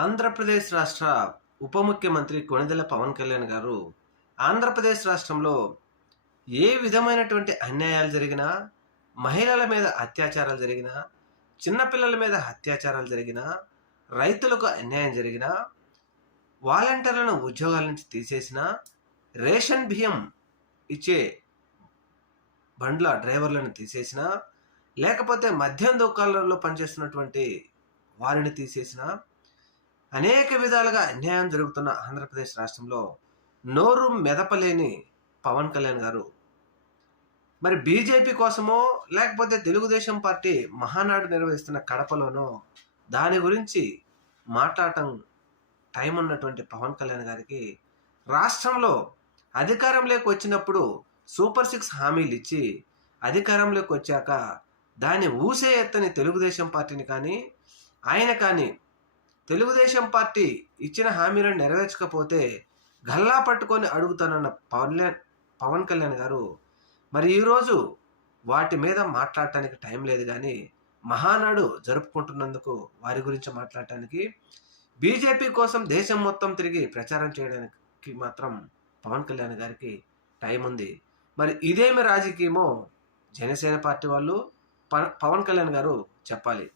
ఆంధ్రప్రదేశ్ రాష్ట్ర ఉప ముఖ్యమంత్రి కొణిదెల పవన్ కళ్యాణ్ గారు ఆంధ్రప్రదేశ్ రాష్ట్రంలో ఏ విధమైనటువంటి అన్యాయాలు జరిగినా, మహిళల మీద అత్యాచారాలు జరిగినా, చిన్నపిల్లల మీద అత్యాచారాలు జరిగినా, రైతులకు అన్యాయం జరిగినా, వాలంటీర్లను ఉద్యోగాల నుంచి తీసేసినా, రేషన్ బియ్యం ఇచ్చే బండ్ల డ్రైవర్లను తీసేసినా, లేకపోతే మద్యం దుకాణాలలో పనిచేస్తున్నటువంటి వారిని తీసేసినా, అనేక విధాలుగా అన్యాయం జరుగుతున్న ఆంధ్రప్రదేశ్ రాష్ట్రంలో నోరు మెదపలేని పవన్ కళ్యాణ్ గారు మరి బీజేపీ కోసమో లేకపోతే తెలుగుదేశం పార్టీ మహానాడు నిర్వహిస్తున్న కడపలోనో దాని గురించి మాట్లాడటం టైం ఉన్నటువంటి పవన్ కళ్యాణ్ గారికి రాష్ట్రంలో అధికారంలోకి వచ్చినప్పుడు సూపర్ 6 హామీలు ఇచ్చి అధికారంలోకి వచ్చాక దాన్ని ఊసే ఎత్తని తెలుగుదేశం పార్టీని కానీ ఆయన కానీ తెలుగుదేశం పార్టీ ఇచ్చిన హామీలను నెరవేర్చకపోతే గల్లా పట్టుకొని అడుగుతానన్న పవన్ కళ్యాణ్ గారు మరి ఈరోజు వాటి మీద మాట్లాడటానికి టైం లేదు, కానీ మహానాడు జరుపుకుంటున్నందుకు వారి గురించి మాట్లాడటానికి, బీజేపీ కోసం దేశం మొత్తం తిరిగి ప్రచారం చేయడానికి మాత్రం పవన్ కళ్యాణ్ గారికి టైం ఉంది. మరి ఇదేమి రాజకీయమో జనసేన పార్టీ వాళ్ళు పవన్ కళ్యాణ్ గారు చెప్పాలి.